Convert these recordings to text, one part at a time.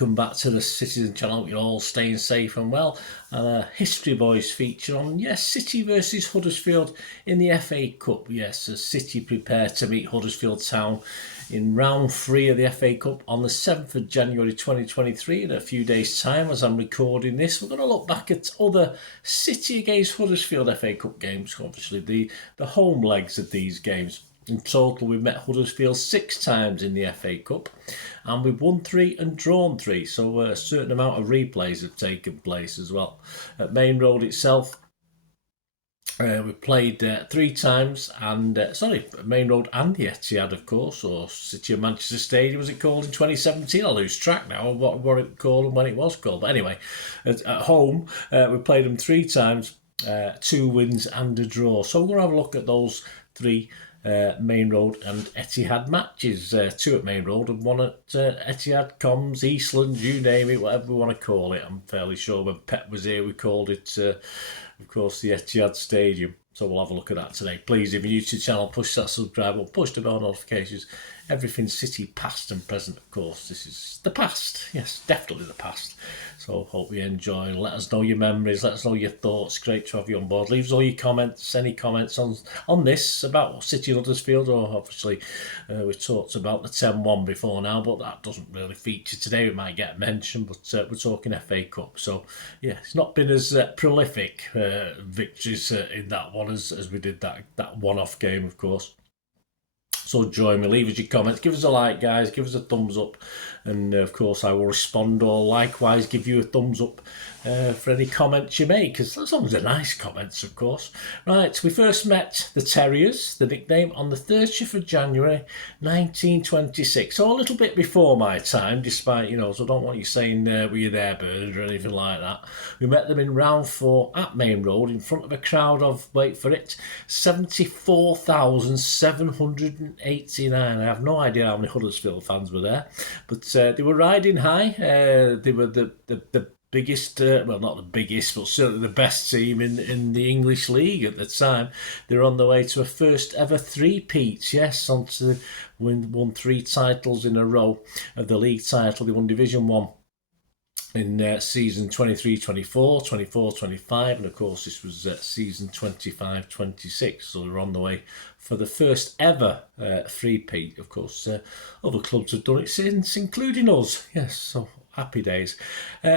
welcome back to the Citizen channel. You're all staying safe and well. And a History Boys feature on, yes, City versus Huddersfield in the FA Cup. Yes, as City prepare to meet Huddersfield Town in round 3 of the FA Cup on the 7th of January 2023. In a few days' time, as I'm recording this, we're going to look back at other City against Huddersfield FA Cup games, obviously the home legs of these games. In total, we've met Huddersfield 6 times in the FA Cup, and we've won 3 and drawn 3, so a certain amount of replays have taken place as well. At Main Road itself, we played 3 times, and Main Road and the Etihad, of course, or City of Manchester Stadium, was it called in 2017? I lose track now of what it called and when it was called. But anyway, at home, we played them 3 times, 2 wins and a draw. So we're going to have a look at those 3 Main Road and Etihad matches. 2 at Main Road and 1 at Etihad, Coms, Eastland, you name it, whatever we want to call it. I'm fairly sure when Pep was here we called it, of course, the Etihad Stadium. So we'll have a look at that today. Please, if you're new to the channel, push that subscribe button, push the bell notifications. Everything City past and present, of course. This is the past. Yes, definitely the past. So hope you enjoy. Let us know your memories. Let us know your thoughts. Great to have you on board. Leave us all your comments. Any comments on this about City Huddersfield, or obviously we talked about the 10-1 before now, but that doesn't really feature today. It might get mentioned, but we're talking FA Cup. So yeah, it's not been as prolific victories in that one as we did that one-off game, of course. So join me, leave us your comments, give us a like, guys, give us a thumbs up, and of course I will respond, or likewise give you a thumbs up for any comments you make, as long as they're nice comments, of course. Right, we first met the Terriers, the nickname, on the 30th of January 1926, so a little bit before my time, despite, so I don't want you saying were you there, Bernard, or anything like that. We met them in round 4 at Main Road in front of a crowd of, wait for it, 74,789. I have no idea how many Huddersfield fans were there, but they were riding high. They were the biggest, well, not the biggest, but certainly the best team in the English league at the time. They were on the way to a first ever 3-peat, yes, won 3 titles in a row of the league title. They won Division 1 in season 23-24, 24-25, and of course this was season 25-26, so we were on the way for the first ever 3-peat. Of course, other clubs have done it since, including us. Yes, so happy days.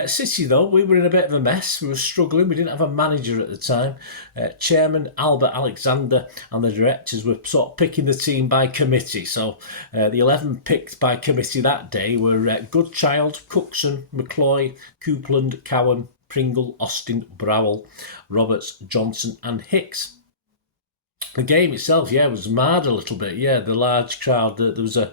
City, though, we were in a bit of a mess. We were struggling. We didn't have a manager at the time. Chairman Albert Alexander and the directors were sort of picking the team by committee. So the 11 picked by committee that day were Goodchild, Cookson, McCloy, Coupland, Cowan, Pringle, Austin, Browell, Roberts, Johnson and Hicks. The game itself, was marred a little bit. The large crowd, there was a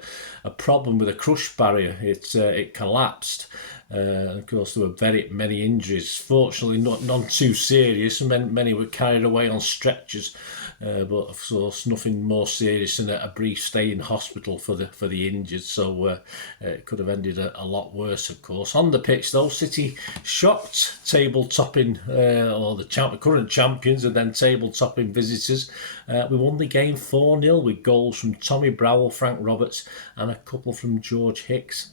problem with a crush barrier. It collapsed. Of course, there were very many injuries. Fortunately, none too serious. Many were carried away on stretchers, but of course, nothing more serious than a brief stay in hospital for the injured. So it could have ended a lot worse, of course. On the pitch, though, City shocked table-topping, or the current champions, and then table-topping visitors. We won the game 4-0 with goals from Tommy Browell, Frank Roberts, and a couple from George Hicks,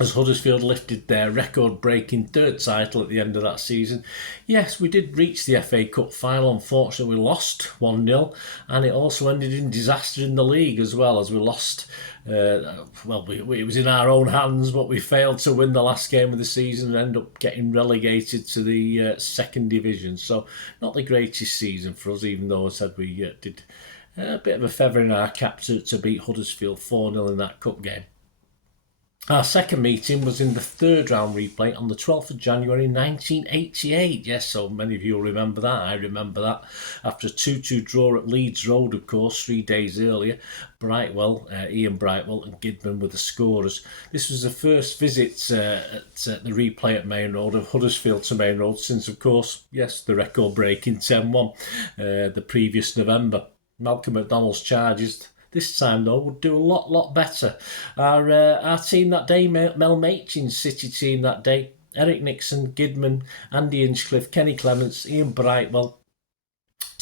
as Huddersfield lifted their record-breaking 3rd title at the end of that season. Yes, we did reach the FA Cup final. Unfortunately, we lost 1-0, and it also ended in disaster in the league as well, as we lost. It was in our own hands, but we failed to win the last game of the season and end up getting relegated to the 2nd division. So not the greatest season for us, even though I said we did a bit of a feather in our cap to beat Huddersfield 4-0 in that cup game. Our second meeting was in the 3rd round replay on the 12th of January 1988. Yes, so many of you will remember that. I remember that. After a 2-2 draw at Leeds Road, of course, 3 days earlier, Ian Brightwell and Gidman were the scorers. This was the first visit at the replay at Main Road of Huddersfield to Main Road since, of course, yes, the record-breaking 10-1 the previous November. Malcolm McDonald's charges this time, though, would do a lot better. Our team that day, Mel Machin's City team that day, Eric Nixon, Gidman, Andy Inchcliffe, Kenny Clements, Ian Brightwell,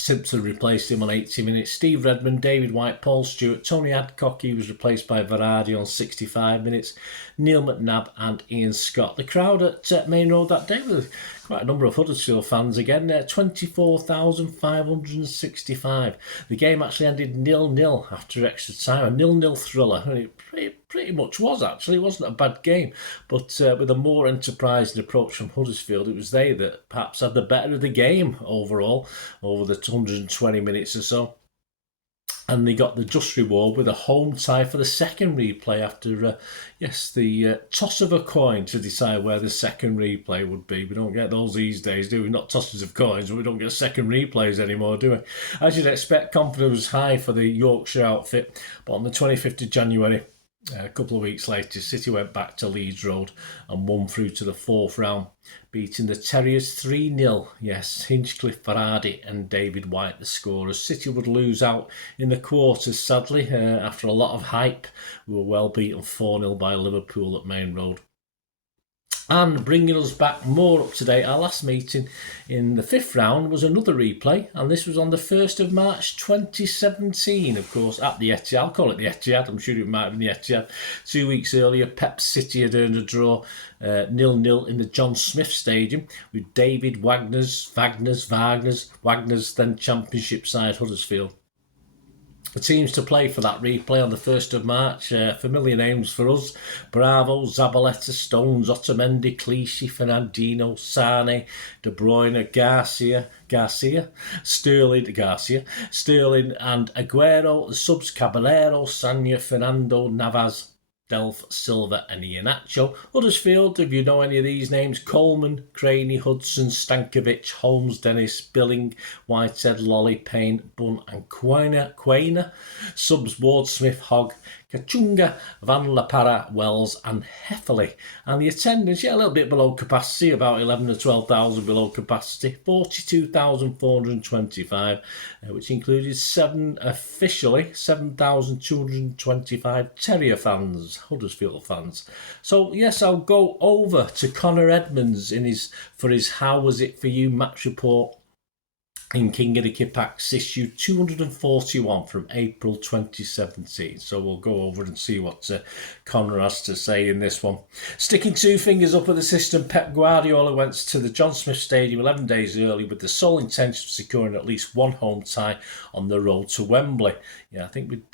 Simpson replaced him on 80 minutes. Steve Redmond, David White, Paul Stewart, Tony Adcock, he was replaced by Varady on 65 minutes. Neil McNabb and Ian Scott. The crowd at Main Road that day with quite a number of Huddersfield fans again. 24,565. The game actually ended 0-0 after extra time. A 0-0 thriller. It pretty much was, actually. It wasn't a bad game. But with a more enterprising approach from Huddersfield, it was they that perhaps had the better of the game overall over the 120 minutes or so. And they got the just reward with a home tie for the second replay after, the toss of a coin to decide where the second replay would be. We don't get those these days, do we? Not tosses of coins, but we don't get second replays anymore, do we? As you'd expect, confidence was high for the Yorkshire outfit, but on the 25th of January, a couple of weeks later, City went back to Leeds Road and won through to the fourth round, beating the Terriers 3-0. Yes, Hinchcliffe, Varady and David White the scorers. City would lose out in the quarters, sadly, after a lot of hype. We were well beaten 4-0 by Liverpool at Main Road. And bringing us back more up to date, our last meeting in the fifth round was another replay, and this was on the 1st of March 2017, of course, at the Etihad. I'll call it the Etihad, I'm sure it might have been the Etihad. 2 weeks earlier, Pep City had earned a draw 0-0 in the John Smith Stadium with David Wagner's then Championship side Huddersfield. The teams to play for that replay on the 1st of March, familiar names for us: Bravo, Zabaleta, Stones, Otamendi, Clichy, Fernandinho, Sane, De Bruyne, Garcia, Sterling and Aguero. The subs: Caballero, Sanya, Fernando, Navas, Delph, Silva and Iheanacho. Huddersfield, if you know any of these names: Coleman, Craney, Hudson, Stankovic, Holmes, Dennis, Billing, Whitehead, Lolly, Payne, Bunn and Quainer. Subs: Ward, Smith, Hogg, Kachunga, Van La Parra, Wells and Heffley. And the attendance, a little bit below capacity, about 11 or 12,000 below capacity, 42,425, which included 7,225 Terrier fans, Huddersfield fans. So yes, I'll go over to Connor Edmonds for his How Was It For You match report in King of the Kippax issue 241 from April 2017. So we'll go over and see what Connor has to say in this one. Sticking two fingers up at the system, Pep Guardiola went to the John Smith Stadium 11 days early with the sole intention of securing at least one home tie on the road to Wembley. I think we'd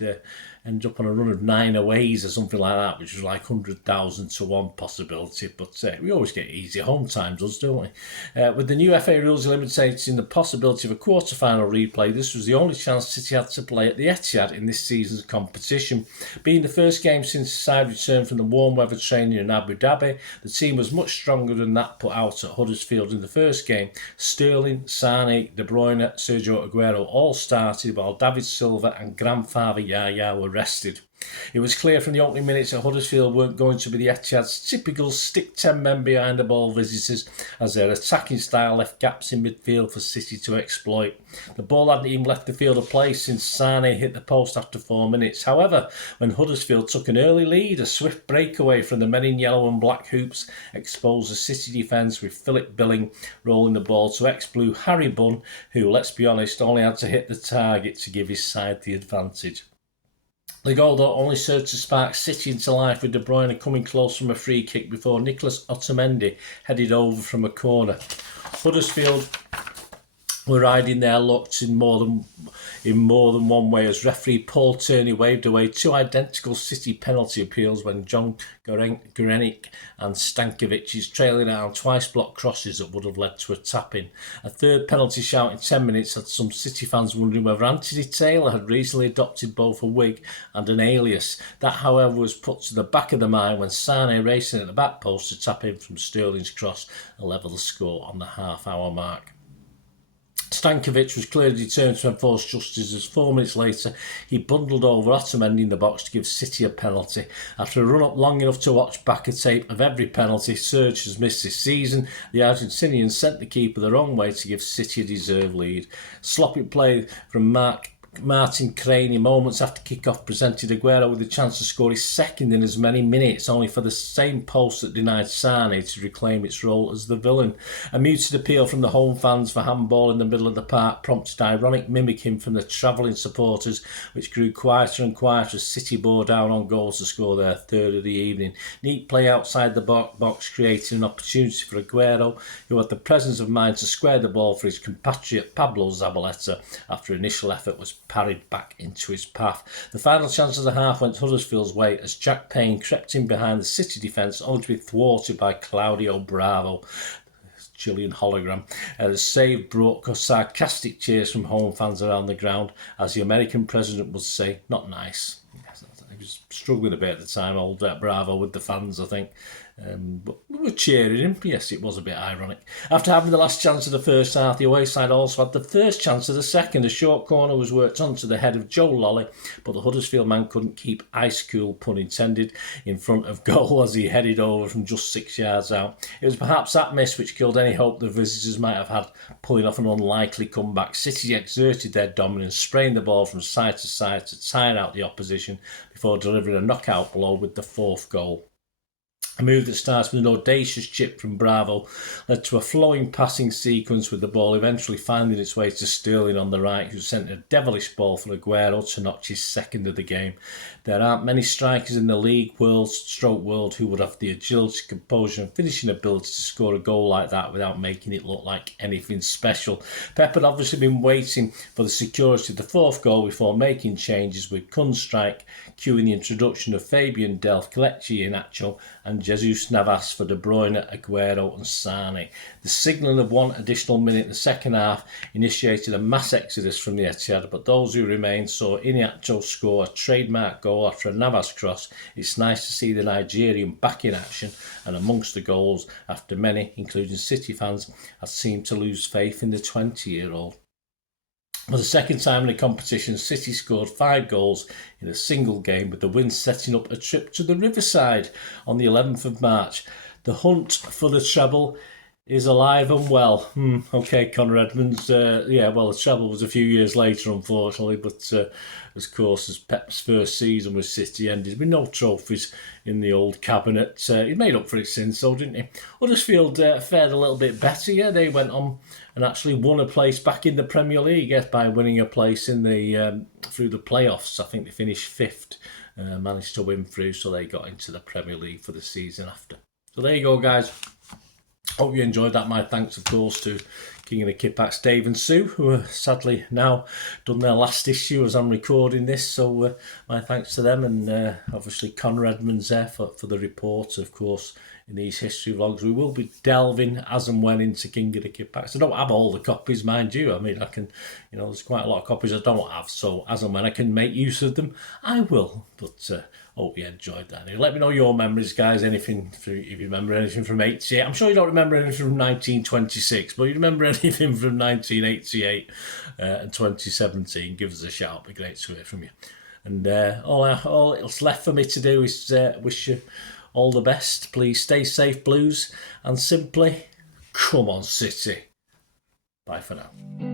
end up on a run of 9 aways or something like that, which was like 100,000 to 1 possibility. But we always get easy home times, us, don't we? With the new FA rules eliminating the possibility of a quarter-final replay, this was the only chance City had to play at the Etihad in this season's competition. Being the first game since the side returned from the warm weather training in Abu Dhabi, the team was much stronger than that put out at Huddersfield in the first game. Sterling, Sane, De Bruyne, Sergio Aguero all started, while David Silva and grandfather Yaya were rested. It was clear from the opening minutes that Huddersfield weren't going to be the Etihad's typical stick 10 men behind the ball visitors, as their attacking style left gaps in midfield for City to exploit. The ball hadn't even left the field of play since Sane hit the post after 4 minutes. However, when Huddersfield took an early lead, a swift breakaway from the men in yellow and black hoops exposed the City defence, with Philip Billing rolling the ball to ex-Blue Harry Bunn, who, let's be honest, only had to hit the target to give his side the advantage. The goal, though, only served to spark City into life, with De Bruyne coming close from a free kick before Nicholas Otamendi headed over from a corner. Huddersfield were riding their luck in more than one way, as referee Paul Turney waved away 2 identical City penalty appeals when John Gorenik and Stankovic's trailing out on twice blocked crosses that would have led to a tap-in. A third penalty shout in 10 minutes had some City fans wondering whether Anthony Taylor had recently adopted both a wig and an alias. That, however, was put to the back of the mind when Sane racing at the back post to tap in from Sterling's cross and level the score on the half-hour mark. Stankovic was clearly determined to enforce justice, as 4 minutes later he bundled over Otamendi in the box to give City a penalty. After a run-up long enough to watch back a tape of every penalty Serge has missed this season, the Argentinian sent the keeper the wrong way to give City a deserved lead. Sloppy play from Marc Martin Creighton, moments after kick-off, presented Aguero with a chance to score his second in as many minutes, only for the same post that denied Sane to reclaim its role as the villain. A muted appeal from the home fans for handball in the middle of the park prompted ironic mimicking from the travelling supporters, which grew quieter and quieter as City bore down on goals to score their third of the evening. Neat play outside the box creating an opportunity for Aguero, who had the presence of mind to square the ball for his compatriot Pablo Zabaleta after initial effort was parried back into his path. The final chance of the half went Huddersfield's way as Jack Payne crept in behind the City defence, only to be thwarted by Claudio Bravo. Chilean hologram. The save brought sarcastic cheers from home fans around the ground, as the American president would say, not nice. He was struggling a bit at the time, old Bravo, with the fans, I think. But we were cheering him. Yes, it was a bit ironic. After having the last chance of the first half, the away side also had the first chance of the second. A short corner was worked onto the head of Joe Lolly, but the Huddersfield man couldn't keep ice cool, pun intended, in front of goal as he headed over from just 6 yards out. It was perhaps that miss which killed any hope the visitors might have had pulling off an unlikely comeback. City exerted their dominance, spraying the ball from side to side to tire out the opposition before delivering a knockout blow with the fourth goal. A move that starts with an audacious chip from Bravo led to a flowing passing sequence, with the ball eventually finding its way to Sterling on the right, who sent a devilish ball for Aguero to notch his second of the game. There aren't many strikers in the league, world who would have the agility, composure and finishing ability to score a goal like that without making it look like anything special. Pep had obviously been waiting for the security of the fourth goal before making changes, with Kunstrike cueing the introduction of Fabian Delph, Kelechi Iheanacho and Jesus Navas for De Bruyne, Aguero and Sane. The signalling of one additional minute in the second half initiated a mass exodus from the Etihad, but those who remained saw Iheanacho score a trademark goal after a Navas cross. It's nice to see the Nigerian back in action and amongst the goals after many, including City fans, had seemed to lose faith in the 20-year-old. For the second time in the competition, City scored 5 goals in a single game, with the win setting up a trip to the Riverside on the 11th of March. The hunt for the treble is alive and well. Okay, Conor Edmonds. The treble was a few years later, unfortunately, but of course, as Pep's first season with City ended with no trophies in the old cabinet, he made up for it since, so didn't he? Huddersfield fared a little bit better. Yeah, they went on and actually won a place back in the Premier League, by winning a place in the through the playoffs. I think they finished 5th, managed to win through, so they got into the Premier League for the season after. So there you go, guys. Hope you enjoyed that. My thanks, of course, to King of the Kippax, Dave and Sue, who are sadly now done their last issue as I'm recording this. So my thanks to them, and obviously Conor Edmonds there for the report, of course, in these history vlogs. We will be delving as and when into King of the Kippax. I don't have all the copies, mind you. I mean, I can, there's quite a lot of copies I don't have. So as and when I can make use of them, I will. But hope you enjoyed that. Let me know your memories, guys. If you remember anything from 88. I'm sure you don't remember anything from 1926, but you remember anything from 1988 and 2017, give us a shout. It'd be great to hear from you. And all that's left for me to do is wish you all the best. Please stay safe, Blues, and simply come on, City. Bye for now.